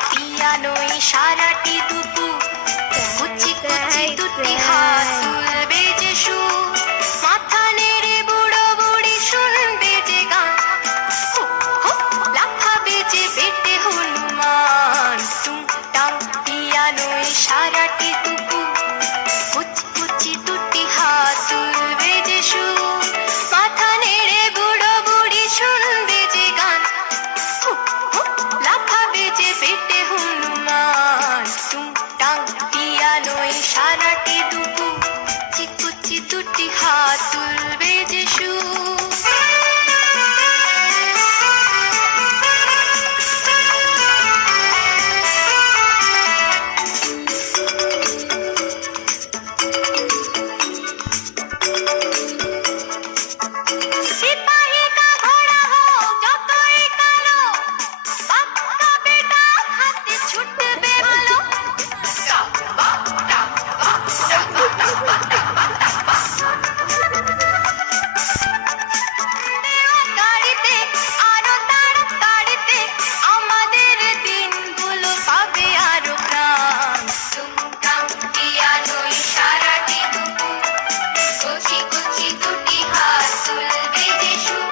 পিয়ানোয় সারাটি হাত তুলবে